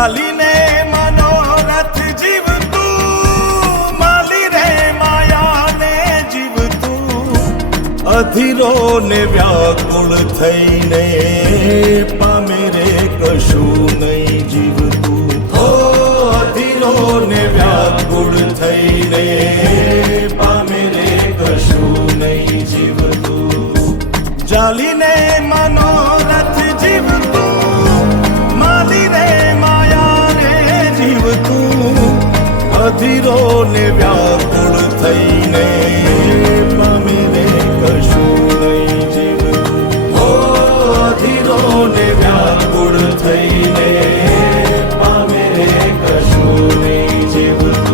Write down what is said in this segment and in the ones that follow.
ચાલીને મનોરથ જીવતું, માલી રે માયાને જીવતું, અધીરો ને વ્યાકુળ થઈને પામે રે કશું નહીં જીવતું. ઓ અધીરો ને વ્યાકુળ થઈને પામે રે કશું નહીં જીવતું. ચાલીને મનોરથ જીવતું, માલી રે માયાને જીવતું, અધીરો ને વ્યાકુળ થઈને પામે રે કશું નહીં જીવતું. ઓ અધીરો ને વ્યાકુળ થઈને પામે રે કશું નહીં જીવતું.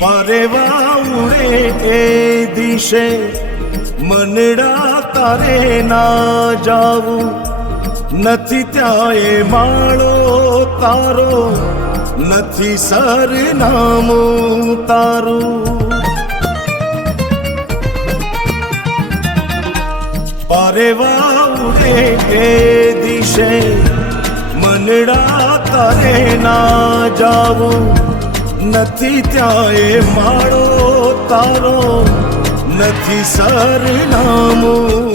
પરેવા ઉડે એ દિશે મનડા તારે ના જાવું, નથી ત્યાં એ માળો તારો, નથી સરનામું તારું. પરેવા ઉડે એ દિશે મનડા તારે ના જાવું, નથી ત્યાં એ માળો તારો, નથી સરનામું